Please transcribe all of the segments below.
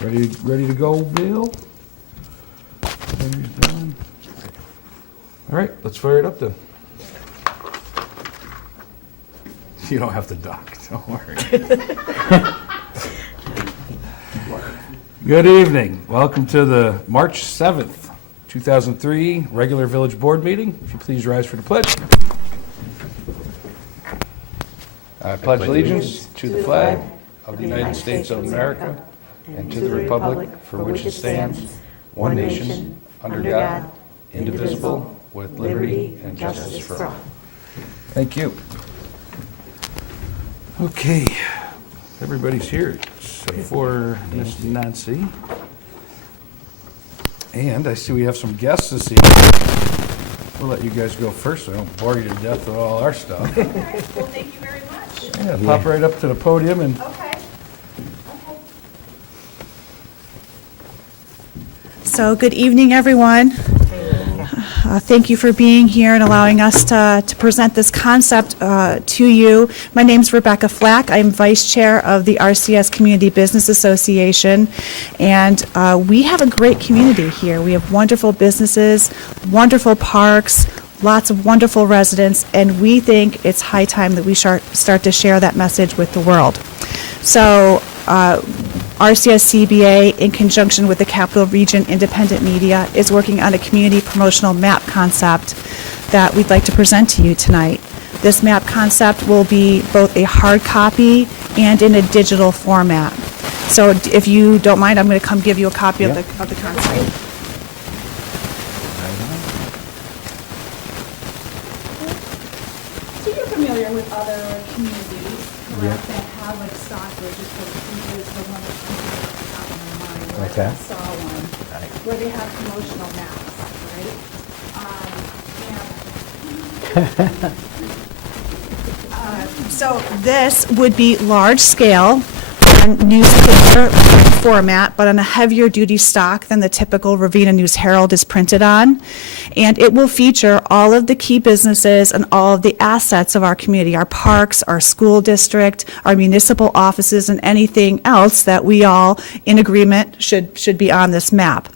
Ready to go, Bill? Henry's done. All right, let's fire it up then. You don't have to duck, don't worry. Good evening. Welcome to the March 7th, 2003 regular village board meeting. If you please rise for the pledge. I pledge allegiance to the flag of the United States of America and to the republic for which it stands, one nation, under God, indivisible, with liberty and justice for all. Thank you. Okay, everybody's here except for Miss Nancy. And I see we have some guests this evening. We'll let you guys go first so I don't bore you to death with all our stuff. All right, well, thank you very much. Yeah, pop right up to the podium and Okay. So good evening, everyone. Thank you for being here and allowing us to present this concept to you. My name's Rebecca Flack. I'm Vice Chair of the RCS Community Business Association, and we have a great community here. We have wonderful businesses, wonderful parks, lots of wonderful residents, and we think it's high time that we start to share that message with the world. So RCS CBA, in conjunction with the Capital Region Independent Media, is working on a community promotional map concept that we'd like to present to you tonight. This map concept will be both a hard copy and in a digital format. So if you don't mind, I'm going to come give you a copy of the concept. So you're familiar with other communities that have like Stockbridge, is the one that comes off the top of my mind. Where Okay. I saw one, where they have promotional maps, right? So this would be large scale on newspaper format, but on a heavier duty stock than the typical Ravena News Herald is printed on. And it will feature all of the key businesses and all of the assets of our community, our parks, our school district, our municipal offices, and anything else that we all, in agreement, should be on this map.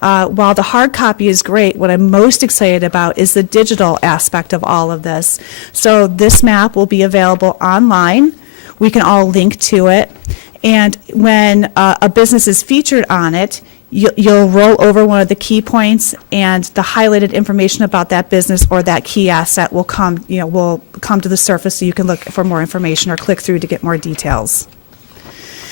While the hard copy is great, what I'm most excited about is the digital aspect of all of this. So this map will be available online. We can all link to it. And when a business is featured on it, you'll roll over one of the key points, and the highlighted information about that business or that key asset will come to the surface, so you can look for more information or click through to get more details.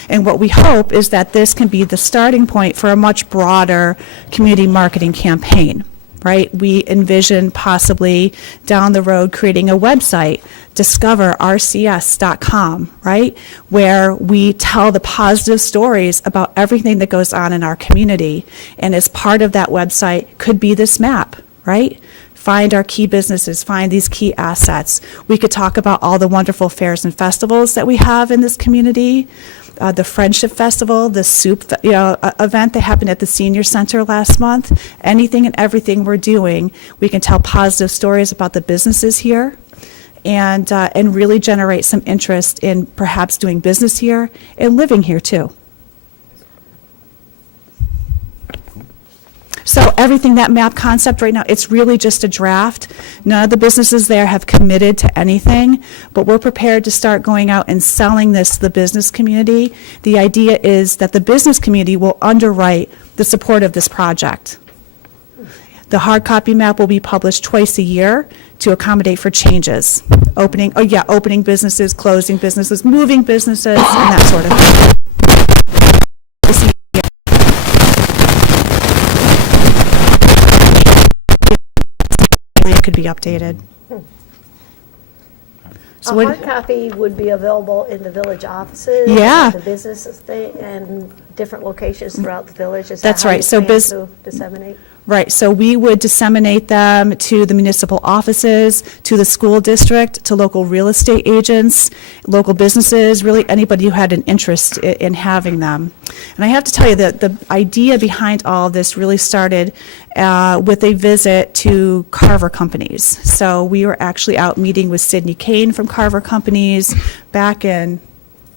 And what we hope is that this can be the starting point for a much broader community marketing campaign, right? We envision possibly down the road creating a website, discoverrcs.com, right? Where we tell the positive stories about everything that goes on in our community. And as part of that website could be this map, right? Find our key businesses, find these key assets. We could talk about all the wonderful fairs and festivals that we have in this community. The Friendship Festival, the soup event that happened at the Senior Center last month. Anything and everything we're doing, we can tell positive stories about the businesses here, and really generate some interest in perhaps doing business here and living here too. So everything, that map concept right now, it's really just a draft. None of the businesses there have committed to anything, but we're prepared to start going out and selling this to the business community. The idea is that the business community will underwrite the support of this project. The hard copy map will be published twice a year to accommodate for changes. Opening businesses, closing businesses, moving businesses, and that sort of thing. It could be updated. So A hard copy would be available in the village offices? Yeah. The businesses and different locations throughout the village? Is That's that how right. you So plan to disseminate? Right, so we would disseminate them to the municipal offices, to the school district, to local real estate agents, local businesses, really anybody who had an interest in having them. And I have to tell you that the idea behind all of this really started with a visit to Carver Companies. So we were actually out meeting with Sidney Kane from Carver Companies back in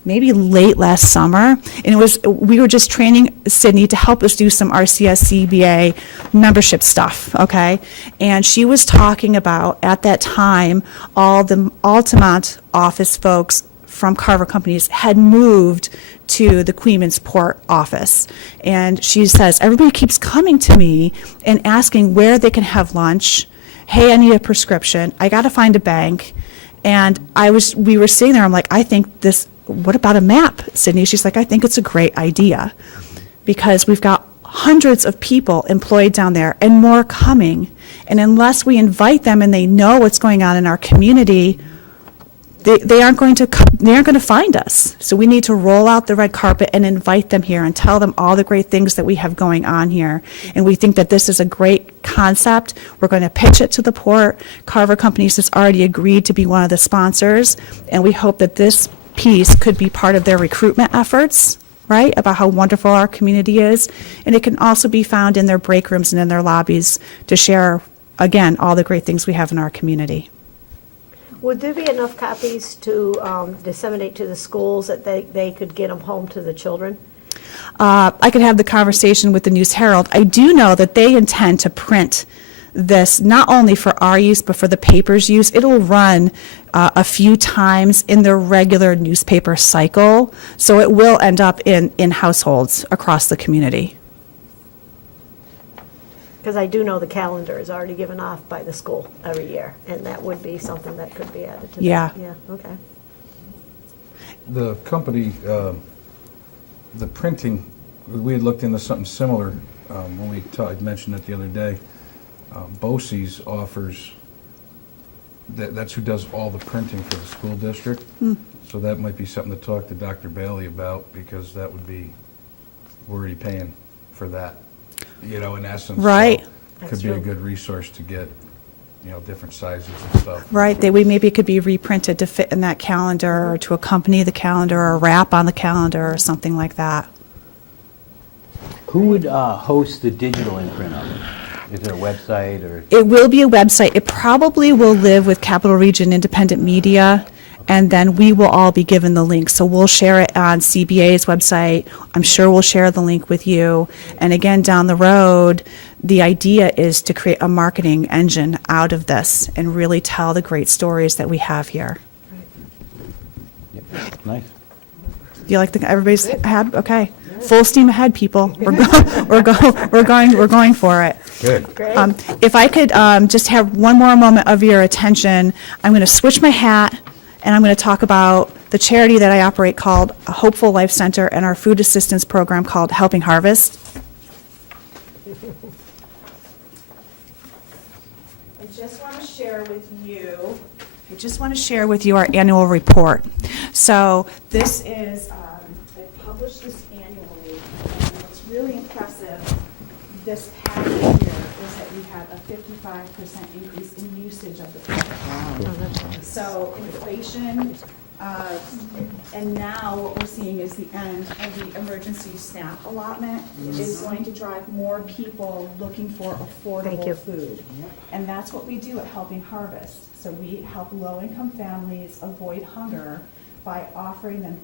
maybe late last summer, and we were just training Sydney to help us do some RCSCBA membership stuff, okay? And she was talking about, at that time, all the Altamont office folks from Carver Companies had moved to the Queens Port office. And she says, everybody keeps coming to me and asking where they can have lunch. Hey, I need a prescription. I got to find a bank. And we were sitting there, I'm like, what about a map, Sydney? She's like, I think it's a great idea because we've got hundreds of people employed down there and more coming. And unless we invite them and they know what's going on in our community, they aren't going to find us. So we need to roll out the red carpet and invite them here and tell them all the great things that we have going on here. And we think that this is a great concept. We're going to pitch it to the port. Carver Companies has already agreed to be one of the sponsors, and we hope that this piece could be part of their recruitment efforts, right, about how wonderful our community is. And it can also be found in their break rooms and in their lobbies to share, again, all the great things we have in our community. Would there be enough copies to disseminate to the schools that they could get them home to the children? I could have the conversation with the News Herald. I do know that they intend to print this not only for our use, but for the paper's use. It'll run a few times in the regular newspaper cycle, so it will end up in households across the community. Because I do know the calendar is already given off by the school every year, and that would be something that could be added to that. Yeah. Yeah, okay. The company, the printing, we had looked into something similar when I mentioned it the other day. BOCES offers, that's who does all the printing for the school district. So that might be something to talk to Dr. Bailey about, because that would be, we're already paying for that, in essence. Right. So That's could be a true. good resource to get, different sizes and stuff. Right, maybe it could be reprinted to fit in that calendar or to accompany the calendar or wrap on the calendar or something like that. Who would host the digital imprint of it? Is there a website or? It will be a website. It probably will live with Capital Region Independent Media, and then we will all be given the link. So we'll share it on CBA's website. I'm sure we'll share the link with you. And again, down the road, the idea is to create a marketing engine out of this and really tell the great stories that we have here. Yep. Nice. Do you like everybody's ahead? Okay. Full steam ahead, people. We're going for it. Good. Great. If I could just have one more moment of your attention, I'm going to switch my hat, and I'm going to talk about the charity that I operate called Hopeful Life Center and our food assistance program called Helping Harvest. I just want to share with you our annual report. So this is, I published this annually, and what's really impressive this past year is that we had a 55% increase in usage of the product. So inflation, and now what we're seeing is the end of the emergency SNAP allotment is going to drive more people looking for Thank you. affordable food. And that's what we do at Helping Harvest. So we help low-income families avoid hunger by offering them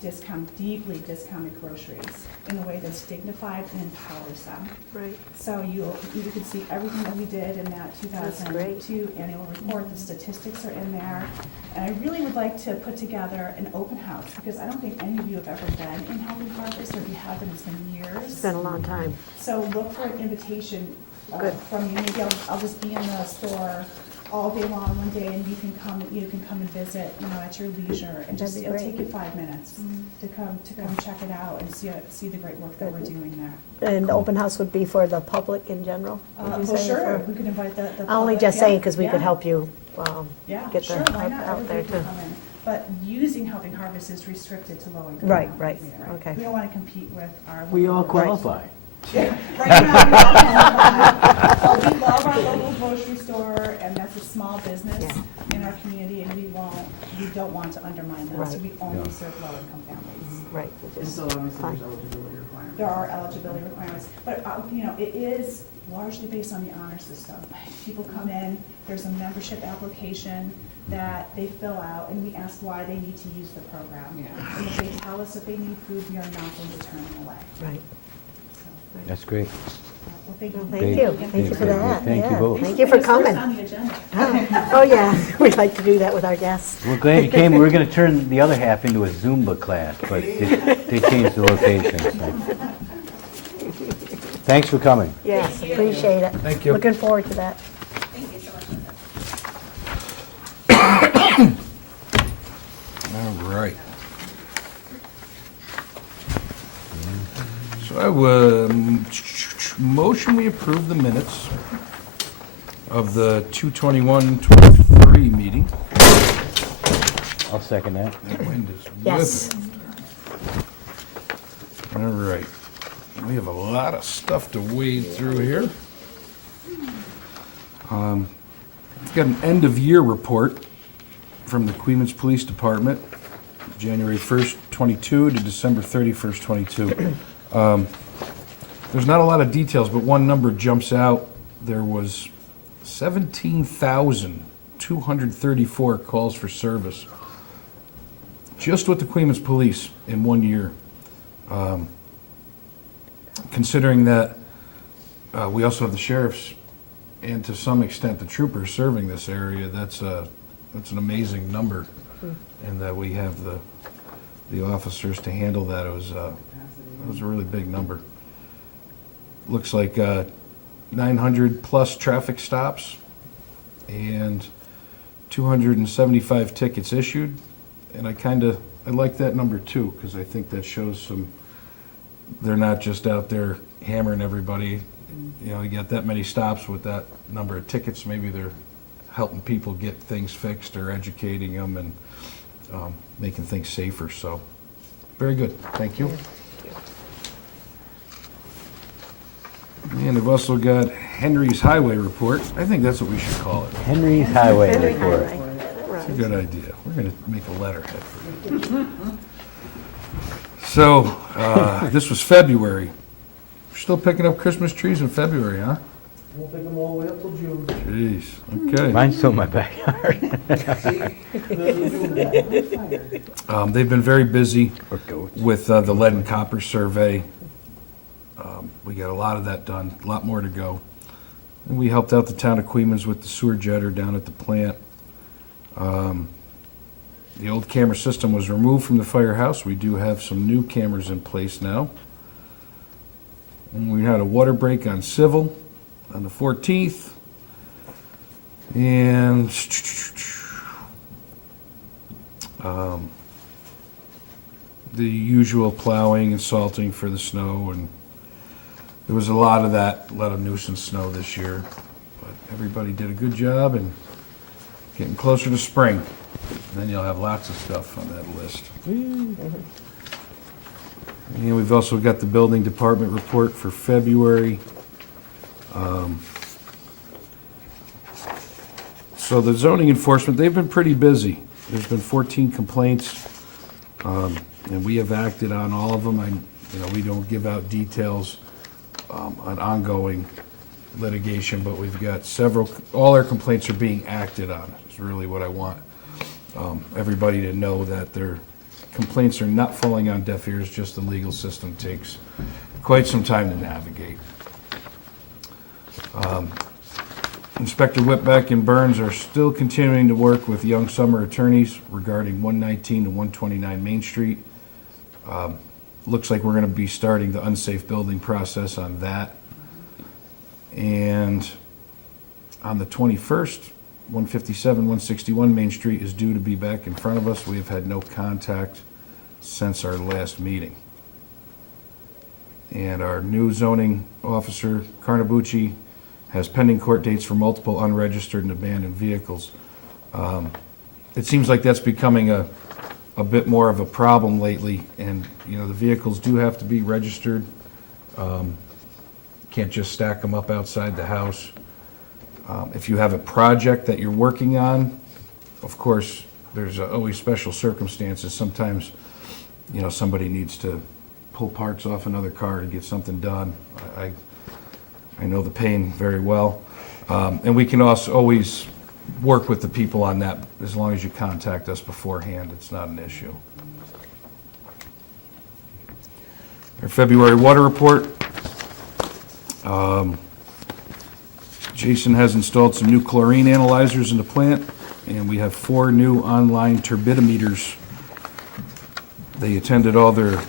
deeply discounted groceries in a way that's dignified and empowers them. Right. So you can see everything that we did in that 2002 annual report. The statistics are in there. And I really would like to put together an open house, because I don't think any of you have ever been in Helping Harvest, or if you haven't, it's been years. It's been a long time. So look for an invitation Good. from you. Maybe I'll just be in the store all day long one day, and you can come and visit, at your leisure, and just, That'd be it'll great. take you 5 minutes to come check it out and see the great work that we're doing there. And the open house would be for the public in general? would you Well, say, sure, or- we could invite the I'm only public, just yeah, saying, because we could yeah. help you Yeah, get sure, the why hype not? out there Everybody can too. come in. But using Helping Harvest is restricted to low income. Right, families, right, okay. We don't want to compete with our. We all local- qualify. Right now, we all qualify. But we love our local grocery store, and that's a small business Yeah. in our community, and we don't want to undermine them, so Right. we only serve low income families. Right. which is So obviously fine. there's eligibility requirements. There are eligibility requirements, but, it is largely based on the honor system. People come in, there's a membership application, that they fill out, and we ask why they need to use the program. And if they tell us that they need food, we are not going to turn them away. Right. So, That's great. well, thank you. Thank you. Thank you for that. Thank you Yeah. both. Thank you for It's first coming. on the agenda. Oh, yeah, we'd like to do that with our guests. We're glad you came. We were going to turn the other half into a Zumba class, but they changed the location. So. Thanks for coming. Yes, appreciate it. Thank you. Looking forward to that. Thank you so much. All right. So I would motion we approve the minutes of the 2/21/23 meeting. I'll second that. That wind is Yes. whipping. All right. We have a lot of stuff to wade through here. We've got an end-of-year report from the Queens Police Department, January 1st, 22 to December 31st, 22. There's not a lot of details, but one number jumps out. There was 17,234 calls for service just with the Queens Police in 1 year. Considering that we also have the sheriffs and to some extent the troopers serving this area, that's an amazing number. And that we have the officers to handle that. It was a really big number. Looks like 900 plus traffic stops and 275 tickets issued. And I like that number too, because I think that shows they're not just out there hammering everybody. You know, you got that many stops with that number of tickets, maybe they're helping people get things fixed or educating them and making things safer. So, very good. Thank you. And I've also got Henry's Highway Report. I think that's what we should call it. Henry's Highway Henry Report. Highway. It's a good idea. We're going to make a letterhead for you. So, this was February. We're still picking up Christmas trees in February, huh? We'll pick them all the way up till June. Jeez, okay. Mine's still in my backyard. They've been very busy Or goats. with the lead and copper survey. We got a lot of that done, a lot more to go. And we helped out the town of Queens with the sewer jetter down at the plant. The old camera system was removed from the firehouse. We do have some new cameras in place now. And we had a water break on Civil on the 14th. And the usual plowing and salting for the snow, and there was a lot of nuisance snow this year. But everybody did a good job and getting closer to spring. And then you'll have lots of stuff on that list. And we've also got the building department report for February. So the zoning enforcement, they've been pretty busy. There's been 14 complaints, and we have acted on all of them. We don't give out details on ongoing litigation, but we've got all our complaints are being acted on, is really what I want everybody to know, that their complaints are not falling on deaf ears, just the legal system takes quite some time to navigate. Inspector Whitbeck and Burns are still continuing to work with Young Summer attorneys regarding 119 to 129 Main Street. Looks like we're going to be starting the unsafe building process on that. And on the 21st, 157, 161 Main Street is due to be back in front of us. We have had no contact since our last meeting. And our new zoning officer, Carnabucci, has pending court dates for multiple unregistered and abandoned vehicles. It seems like that's becoming a bit more of a problem lately, and the vehicles do have to be registered. Can't just stack them up outside the house. If you have a project that you're working on, of course, there's always special circumstances. Sometimes, somebody needs to pull parts off another car to get something done. I know the pain very well. And we can also always work with the people on that. As long as you contact us beforehand, it's not an issue. Our February water report. Jason has installed some new chlorine analyzers in the plant, and we have 4 new online turbidimeters. They attended all their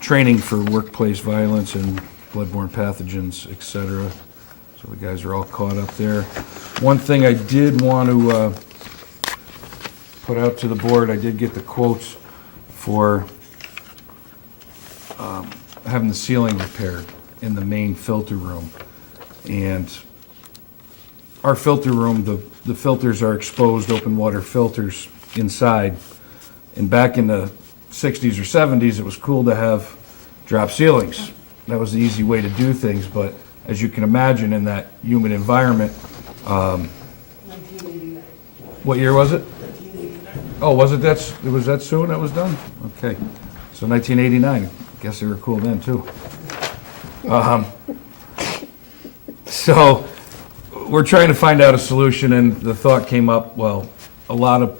training for workplace violence and bloodborne pathogens, et cetera. So the guys are all caught up there. One thing I did want to put out to the board, I did get the quotes for having the ceiling repaired in the main filter room. And our filter room, the filters are exposed open water filters inside. And back in the 60s or 70s, it was cool to have drop ceilings. That was the easy way to do things, but as you can imagine, in that humid environment, what year was it? Oh, was it that soon that was done? Okay, so 1989, guess they were cool then too. So we're trying to find out a solution, and the thought came up, well, a lot of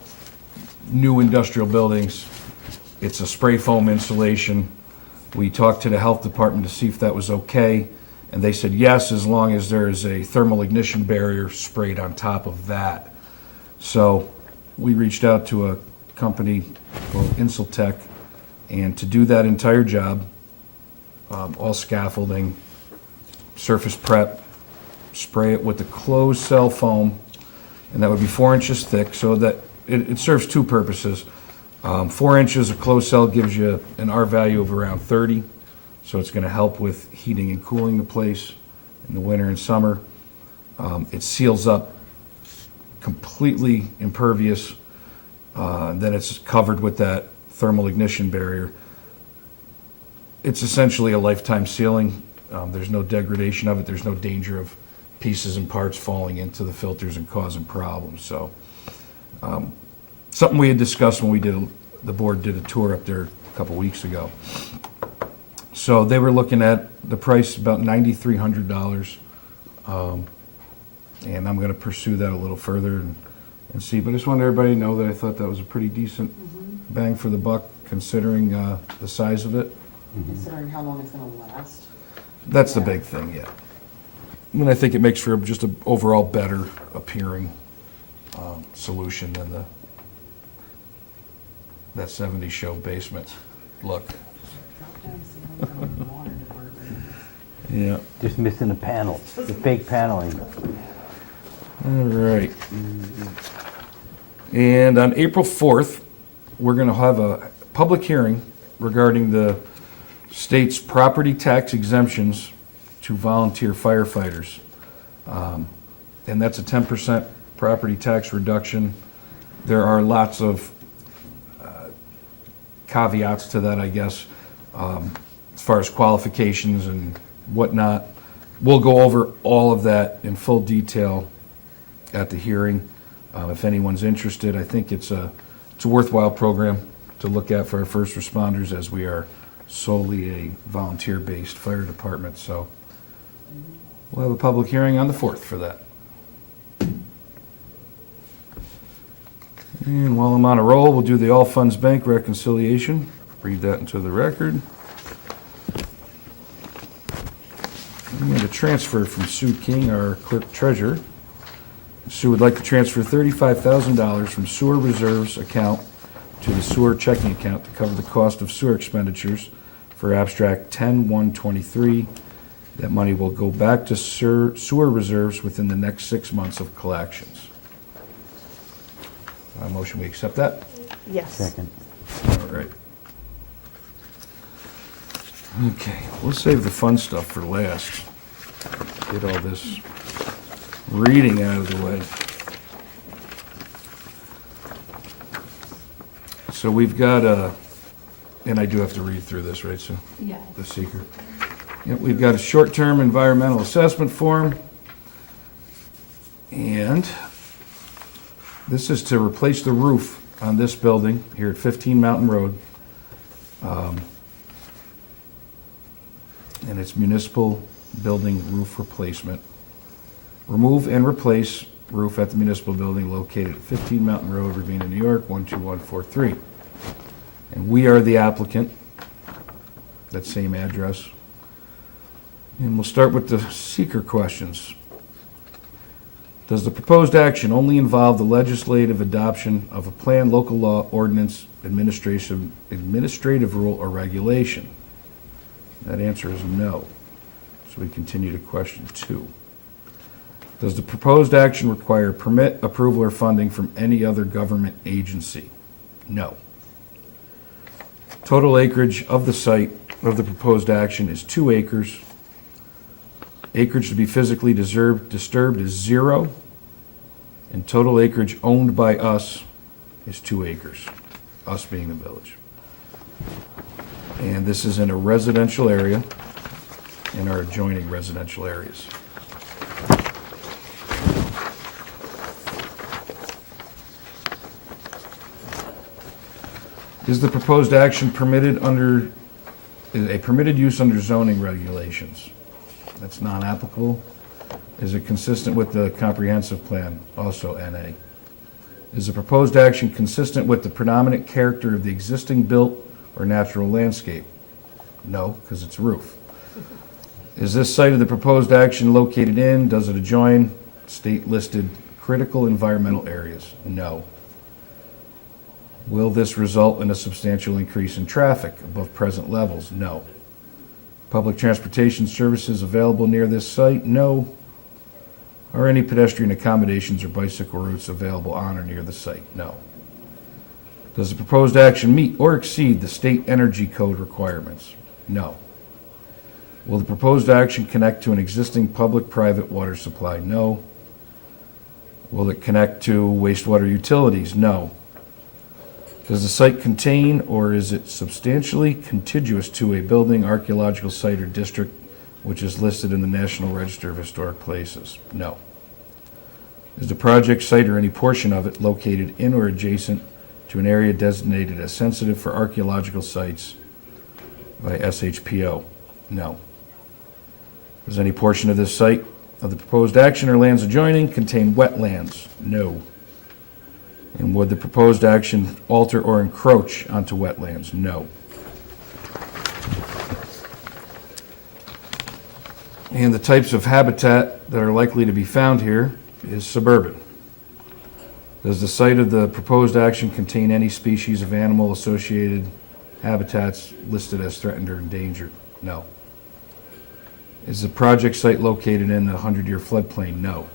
new industrial buildings, it's a spray foam insulation. We talked to the health department to see if that was okay, and they said yes, as long as there is a thermal ignition barrier sprayed on top of that. So we reached out to a company called Insultech, and to do that entire job, all scaffolding, surface prep, spray it with the closed cell foam, and that would be 4 inches thick, so that it serves 2 purposes. 4 inches of closed cell gives you an R value of around 30, so it's going to help with heating and cooling the place in the winter and summer. It seals up, completely impervious, then it's covered with that thermal ignition barrier. It's essentially a lifetime sealing. There's no degradation of it. There's no danger of pieces and parts falling into the filters and causing problems. So something we had discussed when the board did a tour up there a couple weeks ago. So they were looking at the price about $9,300. And I'm going to pursue that a little further and see. But I just wanted everybody to know that I thought that was a pretty decent bang for the buck, considering the size of it. Considering how long it's gonna last. That's the big thing, yeah. I mean, I think it makes for just an overall better appearing solution than that 70s show basement look. Drop down ceiling from the water department. Yeah. Just missing the panel, the fake paneling. All right. And on April 4th, we're going to have a public hearing regarding the state's property tax exemptions to volunteer firefighters. And that's a 10% property tax reduction. There are lots of caveats to that, I guess, as far as qualifications and whatnot. We'll go over all of that in full detail at the hearing. If anyone's interested, I think it's a worthwhile program to look at for our first responders, as we are solely a volunteer-based fire department. So we'll have a public hearing on the 4th for that. And while I'm on a roll, we'll do the All Funds Bank reconciliation. Read that into the record. I'm going to transfer from Sue King, our Clerk-Treasurer. Sue would like to transfer $35,000 from sewer reserves account to the sewer checking account to cover the cost of sewer expenditures for abstract 10-123. That money will go back to sewer reserves within the next 6 months of collections. Motion, we accept that? Yes. Second. All right. Okay, we'll save the fun stuff for last. Get all this reading out of the way. So we've got and I do have to read through this, right, Sue? Yeah. The seeker. Yep, we've got a short-term environmental assessment form. And this is to replace the roof on this building here at 15 Mountain Road. And it's municipal building roof replacement. Remove and replace roof at the municipal building located at 15 Mountain Road, Ravena, New York, 12143. And we are the applicant, that same address. And we'll start with the seeker questions. Does the proposed action only involve the legislative adoption of a plan, local law, ordinance, administrative rule, or regulation? That answer is no. So we continue to question 2. Does the proposed action require permit, approval, or funding from any other government agency? No. Total acreage of the site of the proposed action is 2 acres. Acreage to be physically disturbed is 0. And total acreage owned by us is 2 acres, us being the village. And this is in a residential area, in our adjoining residential areas. Is the proposed action is a permitted use under zoning regulations? That's non-applicable. Is it consistent with the comprehensive plan? Also NA. Is the proposed action consistent with the predominant character of the existing built or natural landscape? No, because it's roof. Is this site of the proposed action located in, does it adjoin state-listed critical environmental areas? No. Will this result in a substantial increase in traffic above present levels? No. Public transportation services available near this site? No. Are any pedestrian accommodations or bicycle routes available on or near the site? No. Does the proposed action meet or exceed the state energy code requirements? No. Will the proposed action connect to an existing public-private water supply? No. Will it connect to wastewater utilities? No. Does the site contain or is it substantially contiguous to a building, archaeological site, or district which is listed in the National Register of Historic Places? No. Is the project site or any portion of it located in or adjacent to an area designated as sensitive for archaeological sites by SHPO? No. Does any portion of this site of the proposed action or lands adjoining contain wetlands? No. And would the proposed action alter or encroach onto wetlands? No. And the types of habitat that are likely to be found here is suburban. Does the site of the proposed action contain any species of animal associated habitats listed as threatened or endangered? No. Is the project site located in a 100-year floodplain? No.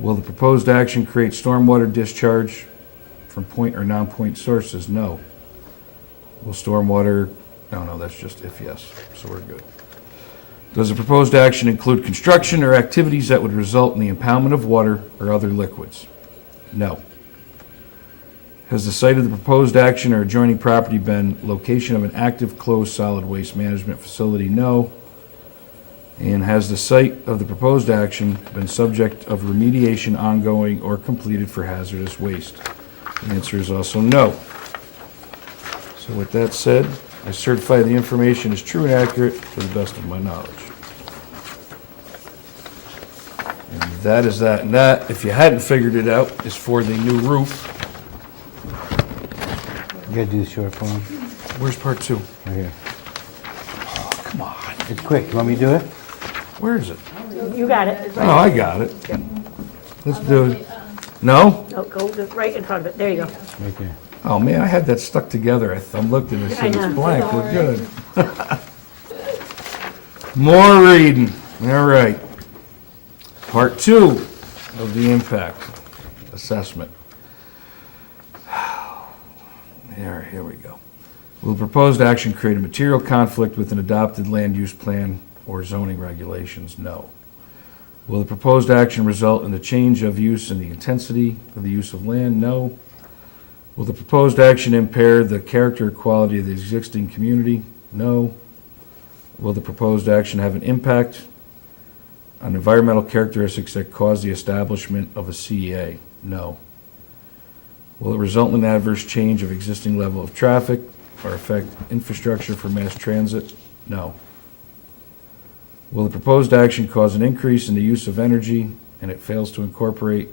Will the proposed action create stormwater discharge from point or non-point sources? No. Will stormwater, no, that's just if yes, so we're good. Does the proposed action include construction or activities that would result in the impoundment of water or other liquids? No. Has the site of the proposed action or adjoining property been location of an active closed solid waste management facility? No. And has the site of the proposed action been subject of remediation ongoing or completed for hazardous waste? The answer is also no. So with that said, I certify the information is true and accurate to the best of my knowledge. And that is that. And that, if you hadn't figured it out, is for the new roof. You gotta do the short form. Where's part 2? Right here. Oh, come on. It's quick. You want me to do it? Where is it? You got it. Oh, I got it. Let's do it. No? No, go right in front of it. There you go. Right there. Oh, man, I had that stuck together. I'm looking and I said I it's know. blank. We're good. More reading. All right. Part 2 of the impact assessment. Here we go. Will the proposed action create a material conflict with an adopted land use plan or zoning regulations? No. Will the proposed action result in the change of use and the intensity of the use of land? No. Will the proposed action impair the character or quality of the existing community? No. Will the proposed action have an impact on environmental characteristics that cause the establishment of a CEA? No. Will it result in an adverse change of existing level of traffic or affect infrastructure for mass transit? No. Will the proposed action cause an increase in the use of energy and it fails to incorporate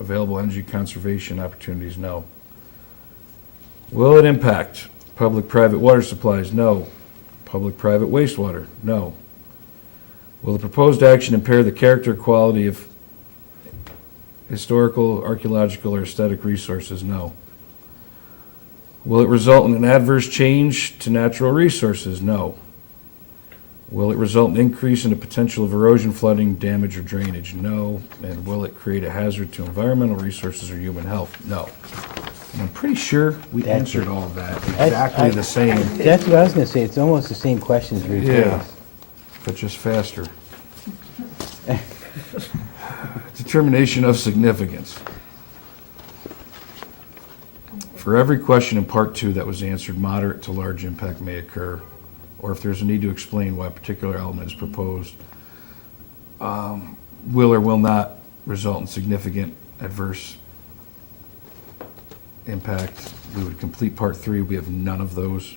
available energy conservation opportunities? No. Will it impact public-private water supplies? No. Public-private wastewater? No. Will the proposed action impair the character or quality of historical, archaeological, or aesthetic resources? No. Will it result in an adverse change to natural resources? No. Will it result in increase in the potential of erosion, flooding, damage, or drainage? No. And will it create a hazard to environmental resources or human health? No. And I'm pretty sure we That's answered it. all of that exactly the same, That's what I was gonna say, it's almost the same questions rephrased. Yeah. but just faster. Determination of significance. For every question in Part 2 that was answered, moderate to large impact may occur, or if there's a need to explain why a particular element is proposed, will or will not result in significant adverse impact. We would complete Part 3. We have none of those.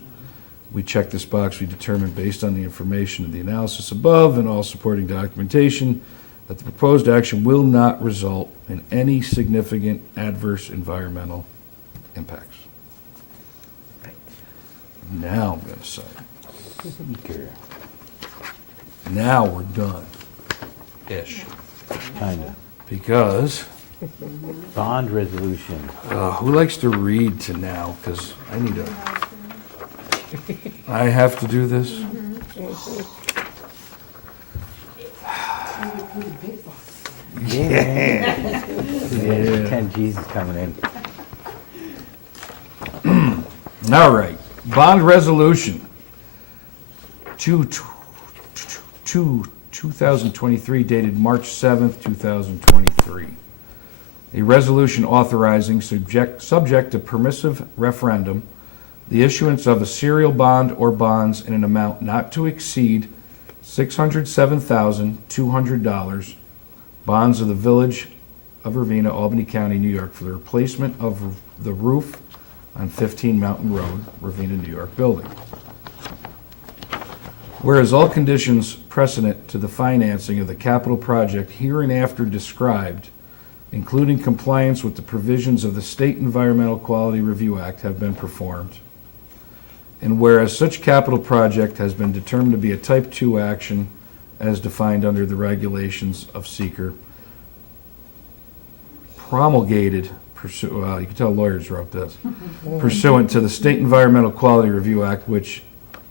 We check this box. We determine, based on the information of the analysis above and all supporting documentation, that the proposed action will not result in any significant adverse environmental impacts. Now I'm going to say, Seeker, now we're done. Ish. kinda. Because, Bond resolution. who likes to read to now? Because I have to do this? Yeah. 10 G's is coming in. All right, bond resolution 2023 dated March 7th, 2023. A resolution authorizing, subject to permissive referendum, the issuance of a serial bond or bonds in an amount not to exceed $607,200, bonds of the Village of Ravena, Albany County, New York, for the replacement of the roof on 15 Mountain Road, Ravena, New York building. Whereas all conditions precedent to the financing of the capital project hereinafter described, including compliance with the provisions of the State Environmental Quality Review Act, have been performed, and whereas such capital project has been determined to be a Type 2 action as defined under the regulations of seeker, promulgated, you can tell lawyers wrote this, pursuant to the State Environmental Quality Review Act, which,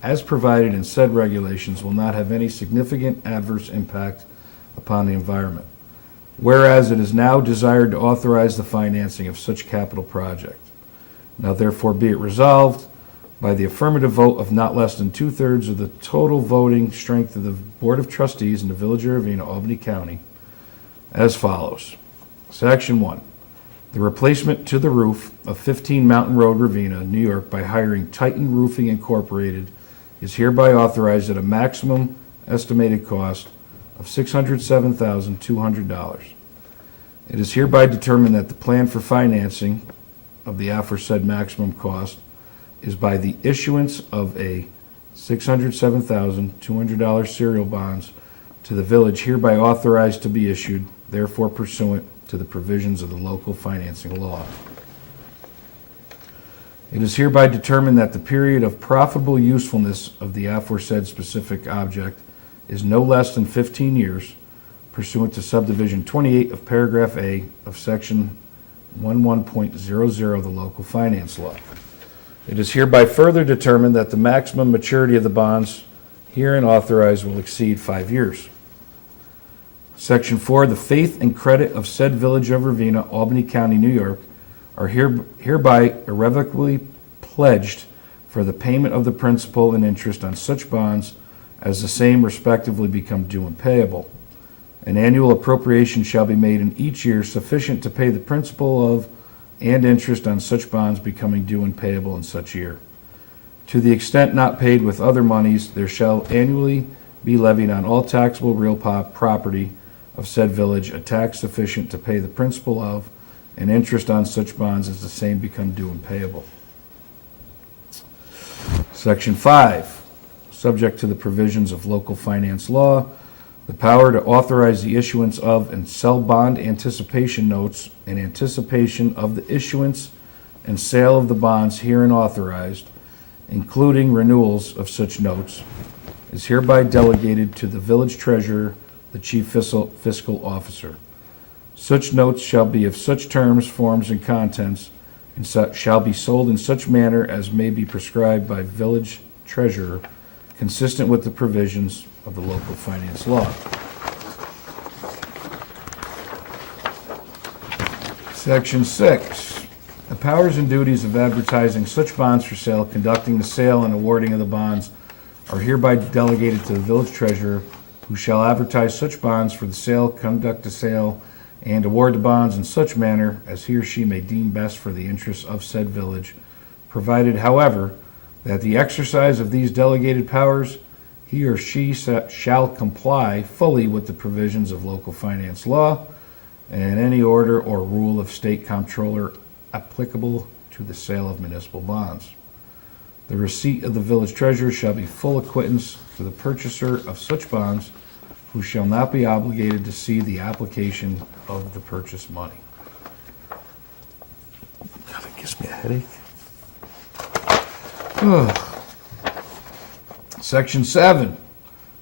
as provided in said regulations, will not have any significant adverse impact upon the environment. Whereas it is now desired to authorize the financing of such capital project. Now therefore be it resolved by the affirmative vote of not less than 2/3 of the total voting strength of the Board of Trustees in the Village of Ravena, Albany County, as follows. Section 1. The replacement to the roof of 15 Mountain Road, Ravena, New York, by hiring Titan Roofing Incorporated is hereby authorized at a maximum estimated cost of $607,200. It is hereby determined that the plan for financing of the aforesaid maximum cost is by the issuance of a $607,200 serial bonds to the village, hereby authorized to be issued, therefore pursuant to the provisions of the local financing law. It is hereby determined that the period of profitable usefulness of the aforesaid specific object is no less than 15 years, pursuant to subdivision 28 of paragraph A of section 11.00 of the local finance law. It is hereby further determined that the maximum maturity of the bonds herein authorized will exceed 5 years. Section 4, the faith and credit of said Village of Ravena, Albany County, New York, are hereby irrevocably pledged for the payment of the principal and interest on such bonds as the same respectively become due and payable. An annual appropriation shall be made in each year sufficient to pay the principal of and interest on such bonds becoming due and payable in such year. To the extent not paid with other monies, there shall annually be levied on all taxable real property of said village a tax sufficient to pay the principal of and interest on such bonds as the same become due and payable. Section 5, subject to the provisions of local finance law, the power to authorize the issuance of and sell bond anticipation notes in anticipation of the issuance and sale of the bonds herein authorized, including renewals of such notes, is hereby delegated to the village treasurer, the chief fiscal officer. Such notes shall be of such terms, forms, and contents, and shall be sold in such manner as may be prescribed by village treasurer, consistent with the provisions of the local finance law. Section 6, the powers and duties of advertising such bonds for sale, conducting the sale and awarding of the bonds are hereby delegated to the village treasurer, who shall advertise such bonds for the sale, conduct the sale, and award the bonds in such manner as he or she may deem best for the interests of said village, provided, however, that the exercise of these delegated powers, he or she shall comply fully with the provisions of local finance law and any order or rule of state comptroller applicable to the sale of municipal bonds. The receipt of the village treasurer shall be full acquittance to the purchaser of such bonds, who shall not be obligated to see the application of the purchase money. God, it gives me a headache. Ugh. Section 7.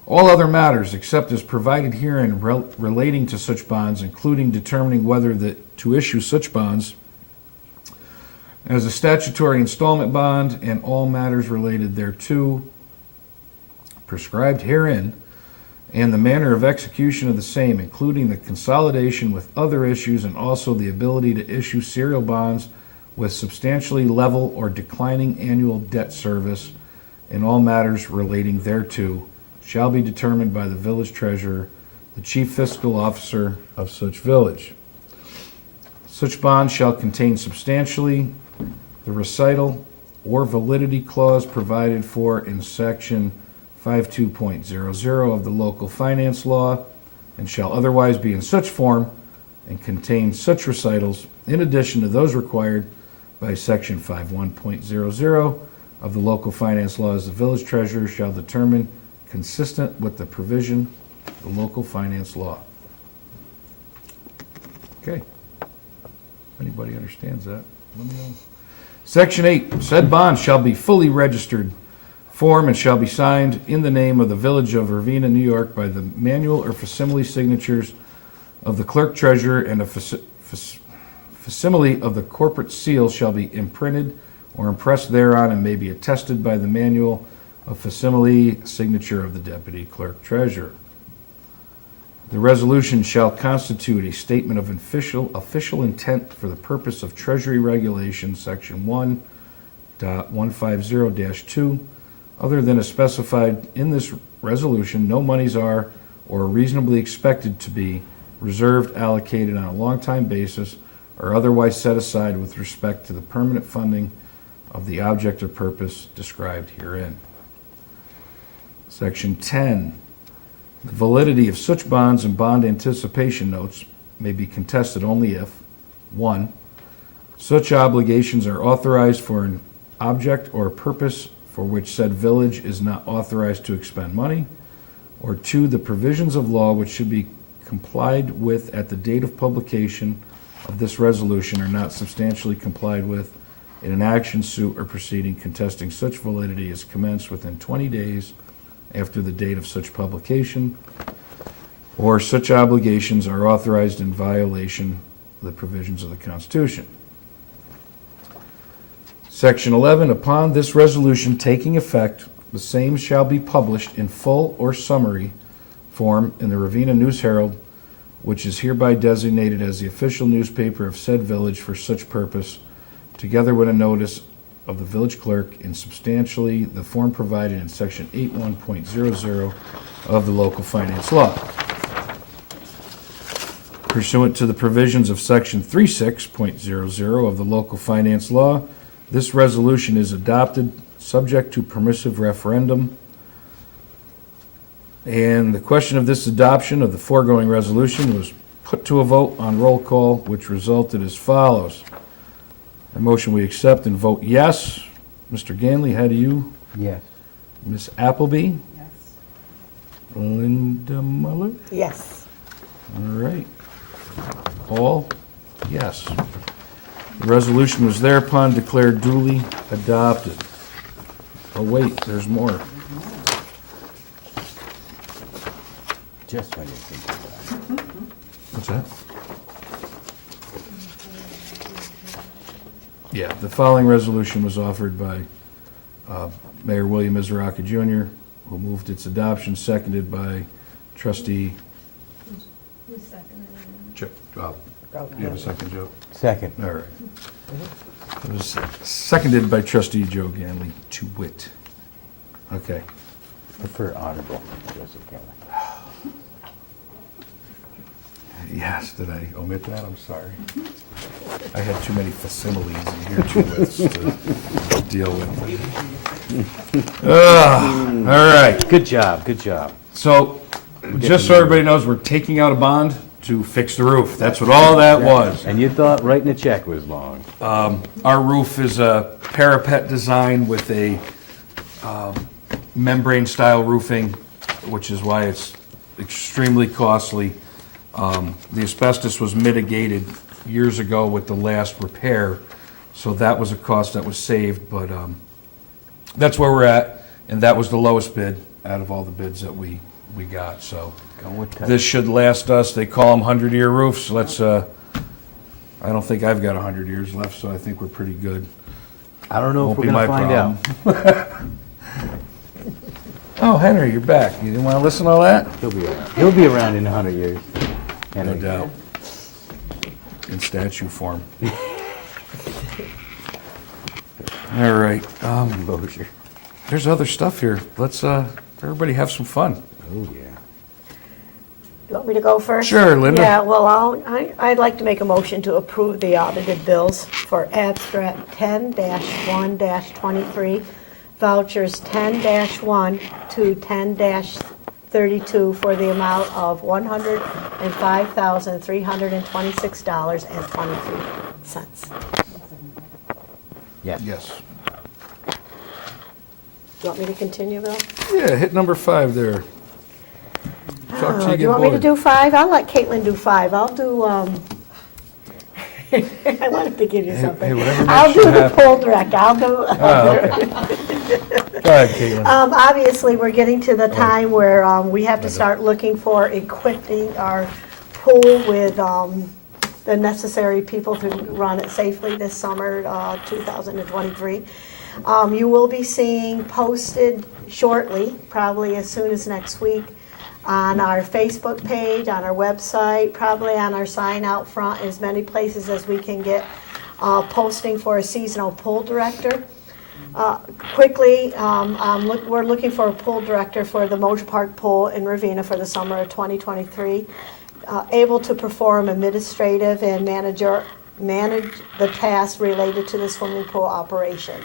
All other matters except as provided herein relating to such bonds, including determining whether to issue such bonds as a statutory installment bond and all matters related thereto, prescribed herein, and the manner of execution of the same, including the consolidation with other issues and also the ability to issue serial bonds with substantially level or declining annual debt service, and all matters relating thereto, shall be determined by the village treasurer, the chief fiscal officer of such village. Such bonds shall contain substantially the recital or validity clause provided for in section 52.00 of the local finance law, and shall otherwise be in such form and contain such recitals in addition to those required by section 51.00 of the local finance law, as the village treasurer shall determine consistent with the provision of the local finance law. Okay. If anybody understands that, let me know. Section 8, said bonds shall be fully registered form and shall be signed in the name of the Village of Ravena, New York, by the manual or facsimile signatures of the Clerk-Treasurer, and a facsimile of the corporate seal shall be imprinted or impressed thereon and may be attested by the manual of facsimile signature of the Deputy Clerk-Treasurer. The resolution shall constitute a statement of official intent for the purpose of Treasury Regulations, Section 1.150-2. Other than as specified in this resolution, no monies are or are reasonably expected to be reserved, allocated on a long-time basis, or otherwise set aside with respect to the permanent funding of the object or purpose described herein. Section 10. The validity of such bonds and bond anticipation notes may be contested only if 1. Such obligations are authorized for an object or purpose for which said village is not authorized to expend money, or 2. The provisions of law which should be complied with at the date of publication of this resolution are not substantially complied with in an action, suit, or proceeding contesting such validity is commenced within 20 days after the date of such publication, or such obligations are authorized in violation of the provisions of the Constitution. Section 11, upon this resolution taking effect, the same shall be published in full or summary form in the Ravena News Herald, which is hereby designated as the official newspaper of said village for such purpose, together with a notice of the village clerk in substantially the form provided in section 81.00 of the local finance law. Pursuant to the provisions of section 36.00 of the local finance law, this resolution is adopted subject to permissive referendum. And the question of this adoption of the foregoing resolution was put to a vote on roll call, which resulted as follows. A motion we accept and vote yes. Mr. Ganley, how do you? Yes. Ms. Appleby? Yes. Linda Muller? Yes. All right. Paul? Yes. The resolution was thereupon declared duly adopted. Oh, wait, there's more. Just when you think of that. What's that? Yeah, the following resolution was offered by Mayor William Mizraka Jr., who moved its adoption, seconded by trustee... Joe. You have a second, Joe? Second. All right. It was seconded by trustee Joe Ganley, to wit. Okay. Prefer honorable, Joseph Kelly. Yes, did I omit that? I'm sorry. I had too many facsimiles in here to deal with. All right. Good job, good job. So, just so everybody knows, we're taking out a bond to fix the roof. That's what all that was. And you thought writing a check was long. Our roof is a parapet design with a membrane-style roofing, which is why it's extremely costly. The asbestos was mitigated years ago with the last repair, so that was a cost that was saved, but that's where we're at, and that was the lowest bid out of all the bids that we got, so. Go with that. This should last us, they call them 100-year roofs, let's, I don't think I've got 100 years left, so I think we're pretty good. I don't know if Won't we're be gonna my find out. problem. Oh, Henry, you're back. You didn't want to listen to all that? He'll be around. He'll be around in 100 years. No doubt. In statue form. All right. Exposure. There's other stuff here. Let's everybody have some fun. Oh, yeah. You want me to go first? Sure, Linda. Yeah, well, I'd like to make a motion to approve the audited bills for abstract 10-1-23, vouchers 10-1 to 10-32 for the amount of $105,326.23. Yes. Yes. Do you want me to continue, Bill? Yeah, hit number 5 there. Talk to you Do you get want me to bored. do 5? I'll let Caitlin do 5. I'll do, I wanted to give you something. hey, whatever I'll makes do you the happy. poll direct. I'll do. Go ahead, Caitlin. Obviously, we're getting to the time where we have to start looking for equipping our pool with the necessary people to run it safely this summer, 2023. You will be seeing posted shortly, probably as soon as next week, on our Facebook page, on our website, probably on our sign out front, as many places as we can get posting for a seasonal pool director. Quickly, we're looking for a pool director for the Mojo Park Pool in Ravena for the summer of 2023. Able to perform administrative and manage the tasks related to the swimming pool operations.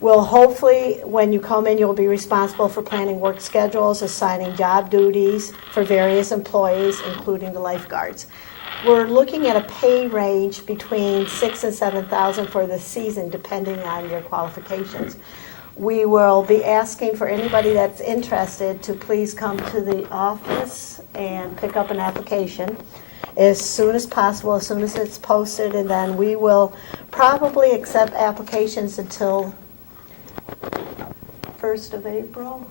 Will hopefully, when you come in, you'll be responsible for planning work schedules, assigning job duties for various employees, including the lifeguards. We're looking at a pay range between $6,000 and $7,000 for the season, depending on your qualifications. We will be asking for anybody that's interested to please come to the office and pick up an application as soon as possible, as soon as it's posted, and then we will probably accept applications until 1st of April.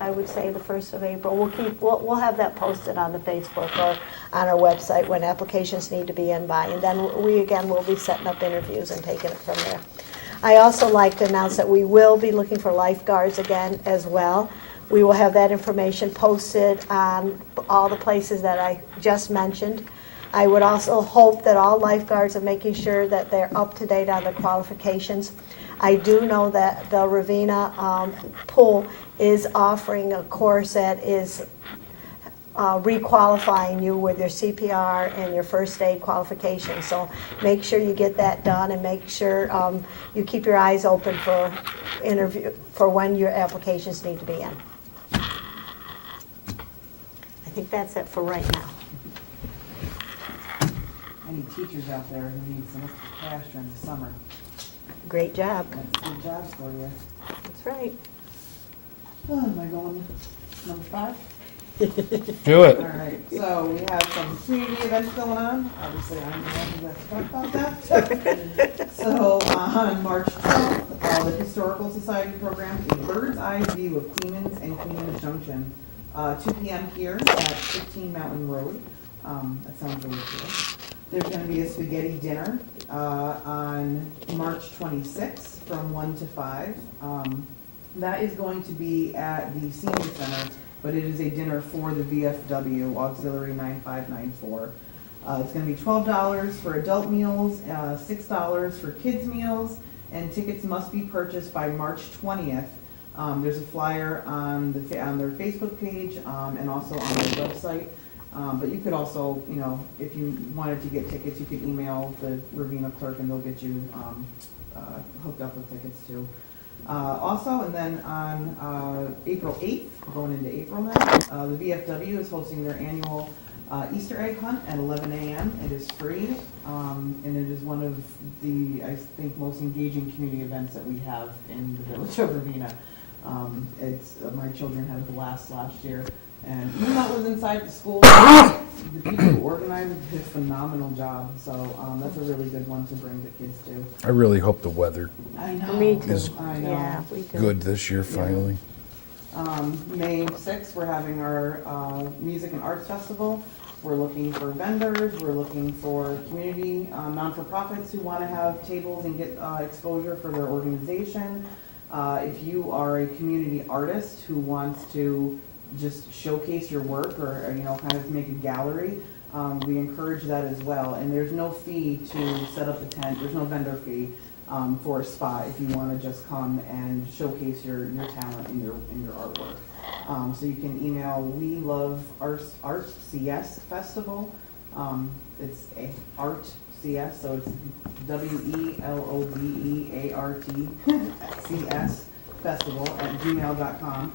I would say the 1st of April. We'll have that posted on the Facebook or on our website when applications need to be in by, and then we again will be setting up interviews and taking it from there. I also like to announce that we will be looking for lifeguards again as well. We will have that information posted on all the places that I just mentioned. I would also hope that all lifeguards are making sure that they're up to date on the qualifications. I do know that the Ravena pool is offering a course that is requalifying you with your CPR and your first aid qualifications. So make sure you get that done, and make sure you keep your eyes open for when your applications need to be in. I think that's it for right now. I need teachers out there who need some extra cash during the summer. Great job. That's good jobs for you. That's right. Am I going number 5? Do it. All right, so we have some community events going on. Obviously, I'm the one who has to talk about that. So on March 12th, the Historical Society program, A Bird's Eye View of Queens and Queens Junction, 2 p.m. here at 15 Mountain Road. That sounds really cool. There's going to be a spaghetti dinner on March 26th from 1 to 5. That is going to be at the Senior Center, but it is a dinner for the VFW, Auxiliary 9594. It's going to be $12 for adult meals, $6 for kids meals, and tickets must be purchased by March 20th. There's a flyer on their Facebook page and also on their website. But you could also, you know, if you wanted to get tickets, you could email the Ravena clerk and they'll get you hooked up with tickets too. Also, and then on April 8th, going into April now, the VFW is hosting their annual Easter egg hunt at 11 a.m. It is free, and it is one of the, I think, most engaging community events that we have in the village of Ravena. My children had a blast last year, and even though it was inside the school, the people who organized it did a phenomenal job. So that's a really good one to bring the kids to. I really hope the weather I know. Me too. Is I know. Yeah, we do. good this year finally. May 6th, we're having our Music and Arts Festival. We're looking for vendors, we're looking for community non-for-profits who want to have tables and get exposure for their organization. If you are a community artist who wants to just showcase your work or you know, kind of make a gallery, we encourage that as well. And there's no fee to set up the tent, there's no vendor fee for a spot if you want to just come and showcase your talent in your artwork. So you can email We Love Arts CS Festival. It's a Art CS, so it's WELOVEART CS Festival at gmail.com.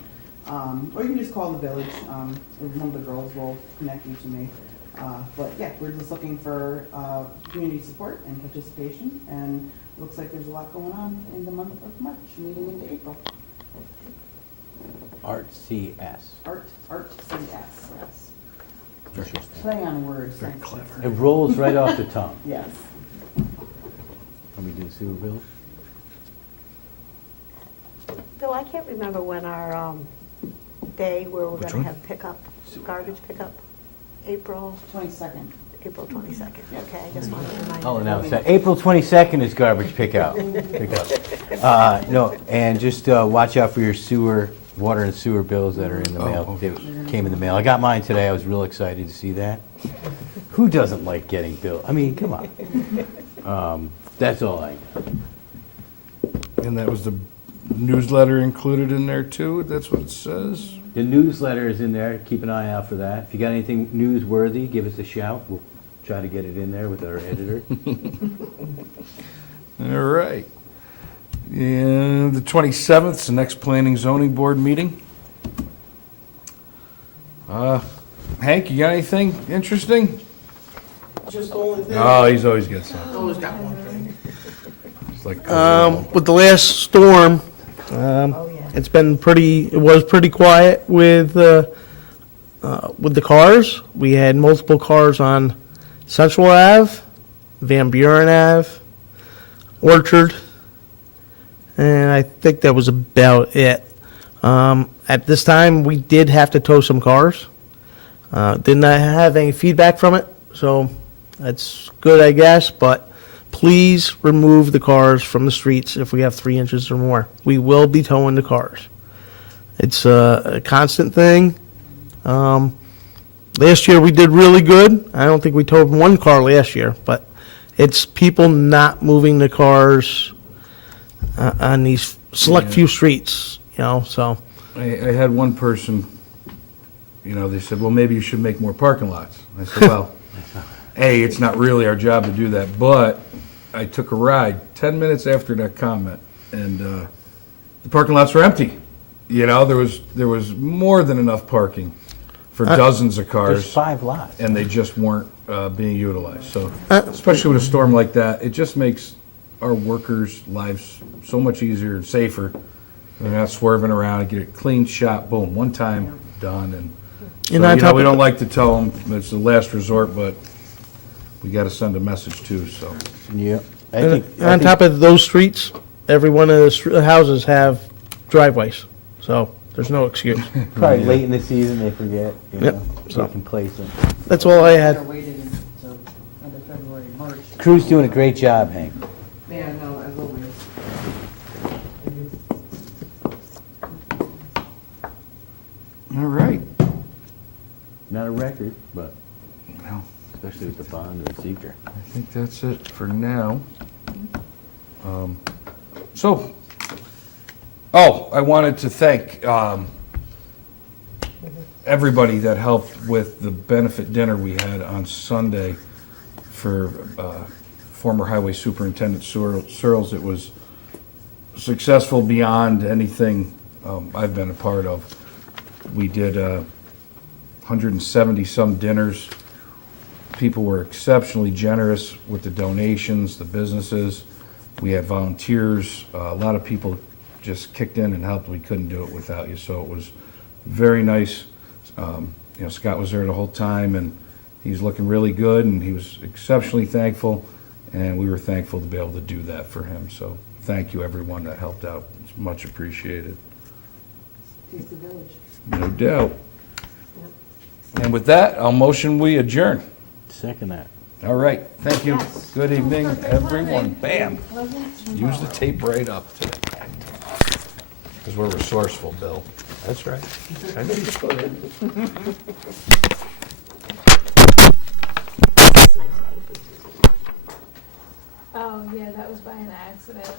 Or you can just call the village. One of the girls will connect you to me. But yeah, we're just looking for community support and participation, and looks like there's a lot going on in the month of March, leading into April. Art CS. Art CS, yes. Play on words. Very clever. It rolls right off the tongue. Yes. Can we do sewer bills? Bill, I can't remember when our day where we're Which going one? to have pickup, garbage pickup, April 22nd. 22nd. Okay, I just wanted to remind you. I'll announce that. April 22nd is garbage pickup. No, and just watch out for your water and sewer bills that are in the mail. okay. They came in the mail. I got mine today. I was real excited to see that. Who doesn't like getting billed? I mean, come on. That's all I got. And that was the newsletter included in there too? That's what it says? The newsletter is in there. Keep an eye out for that. If you got anything newsworthy, give us a shout. We'll try to get it in there with our editor. All right. And the 27th, is the next planning zoning board meeting. Hank, you got anything interesting? Just the only thing, Oh, he's always got something. always got one thing. It's like, With the last storm, Oh, yeah. it was pretty quiet with the cars. We had multiple cars on Central Ave, Van Buren Ave, Orchard, and I think that was about it. At this time, we did have to tow some cars. Did not have any feedback from it, so that's good, I guess, but please remove the cars from the streets if we have 3 inches or more. We will be towing the cars. It's a constant thing. Last year we did really good. I don't think we towed one car last year, but it's people not moving the cars on these select few streets, so. I had one person, they said, well, maybe you should make more parking lots. I said, well, A, it's not really our job to do that, but I took a ride 10 minutes after that comment, and the parking lots were empty. There was more than enough parking for dozens of There's cars, 5 lots. and they just weren't being utilized. So, especially with a storm like that, it just makes our workers' lives so much easier and safer They're not swerving around, get a clean shot, boom, one time, done, and so, And on top we of- don't like to tell them it's the last resort, but we gotta send a message too, so. Yeah. And on top of those streets, every one of the houses have driveways, so there's no excuse. Probably late in the season, they forget, you Yep, know, so. get complacent. That's all I Better had. waited until end of February, March. Crew's doing a great job, Hank. Yeah, no, as always. All right. Not a record, but Well, especially with the bond and seeker. I think that's it for now. So, I wanted to thank everybody that helped with the benefit dinner we had on Sunday for former Highway Superintendent Searles. It was successful beyond anything I've been a part of. We did 170-some dinners. People were exceptionally generous with the donations, the businesses. We had volunteers. A lot of people just kicked in and helped. We couldn't do it without you, so it was very nice. Scott was there the whole time, and he's looking really good, and he was exceptionally thankful, and we were thankful to be able to do that for him. So thank you, everyone that helped out. It's much appreciated. Takes the village. No doubt. And with that, I'll motion we adjourn. Second that. All right, thank you. Yes. Good evening, everyone. Bam. Use the tape right up today. Because we're resourceful, Bill. That's right. I know you could. Oh, yeah, that was by an accident.